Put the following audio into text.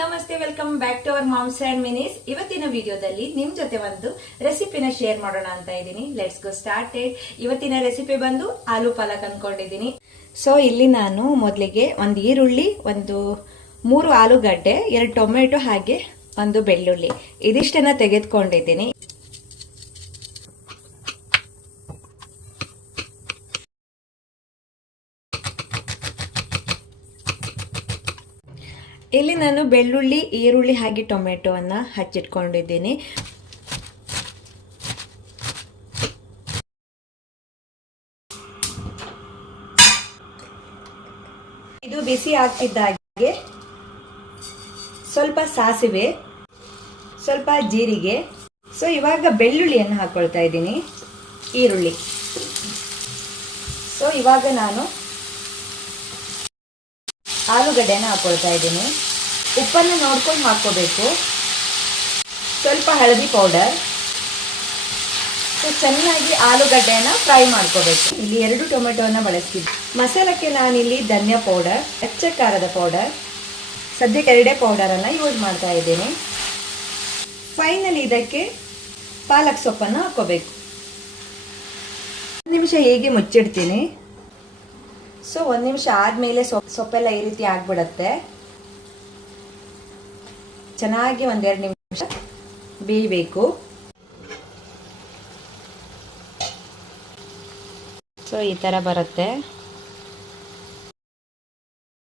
ನಮಸ್ತೆ, welcome back to our moms and minis. ಇವತ್ತಿನ ವಿಡಿಯೋದಲ್ಲಿ ನಿಮ್ ಜೊತೆ ಒಂದು ರೆಸಿಪಿನ ಶೇರ್ ಮಾಡೋಣ ಅಂತ ಇದ್ದೀನಿ. Let's go started. ಇವತ್ತಿನ ರೆಸಿಪಿ ಬಂದು ಆಲೂ ಪಾಲಕ್ ಅನ್ಕೊಂಡಿದ್ದೀನಿ. ಸೊ ಇಲ್ಲಿ ನಾನು ಮೊದಲಿಗೆ ಒಂದು ಈರುಳ್ಳಿ, ಒಂದು 3 ಆಲೂಗಡ್ಡೆ, 2 ಟೊಮೆಟೊ ಹಾಗೆ ಒಂದು ಬೆಳ್ಳುಳ್ಳಿ ಇದಿಷ್ಟನ್ನ ತೆಗೆದುಕೊಂಡಿದ್ದೀನಿ. ಇಲ್ಲಿ ನಾನು ಬೆಳ್ಳುಳ್ಳಿ, ಈರುಳ್ಳಿ ಹಾಗೆ ಟೊಮೆಟೊವನ್ನ ಹಚ್ಚಿಟ್ಕೊಂಡಿದ್ದೀನಿ. ಇದು ಬಿಸಿ ಆಗ್ತಿದ್ದಾಗೆ ಸ್ವಲ್ಪ ಸಾಸಿವೆ, ಸ್ವಲ್ಪ ಜೀರಿಗೆ. ಸೊ ಇವಾಗ ಬೆಳ್ಳುಳ್ಳಿಯನ್ನು ಹಾಕೊಳ್ತಾ ಇದ್ದೀನಿ, ಈರುಳ್ಳಿ. ಸೊ ಇವಾಗ ನಾನು ಆಲೂಗಡ್ಡೆನ ಹಾಕೊಳ್ತಾ ಇದ್ದೀನಿ. ಉಪ್ಪನ್ನು ನೋಡ್ಕೊಂಡು ಹಾಕೋಬೇಕು. ಸ್ವಲ್ಪ ಹಳದಿ ಪೌಡರ್. ಸೊ ಚೆನ್ನಾಗಿ ಆಲೂಗಡ್ಡೆನ ಫ್ರೈ ಮಾಡ್ಕೋಬೇಕು. ಇಲ್ಲಿ 2 ಟೊಮೆಟೊನ ಬಳಸ್ತೀನಿ. ಮಸಾಲಕ್ಕೆ ನಾನಿಲ್ಲಿ ಧನಿಯಾ ಪೌಡರ್, ಅಚ್ಚ ಖಾರದ ಪೌಡರ್, ಸದ್ಯಕ್ಕೆ 2 ಪೌಡರನ್ನು ಯೂಸ್ ಮಾಡ್ತಾ ಇದ್ದೀನಿ. ಫೈನಲಿ ಇದಕ್ಕೆ ಪಾಲಕ್ ಸೊಪ್ಪನ್ನು ಹಾಕೋಬೇಕು. 1 ನಿಮಿಷ ಹೇಗೆ ಮುಚ್ಚಿಡ್ತೀನಿ. ಸೊ 1 ನಿಮಿಷ ಆದಮೇಲೆ ಸೊಪ್ಪೆಲ್ಲ ಈ ರೀತಿ ಆಗ್ಬಿಡತ್ತೆ. ಚೆನ್ನಾಗಿ 1-2 ನಿಮಿಷ ಬೇಯಬೇಕು. ಸೊ ಈ ಥರ ಬರುತ್ತೆ.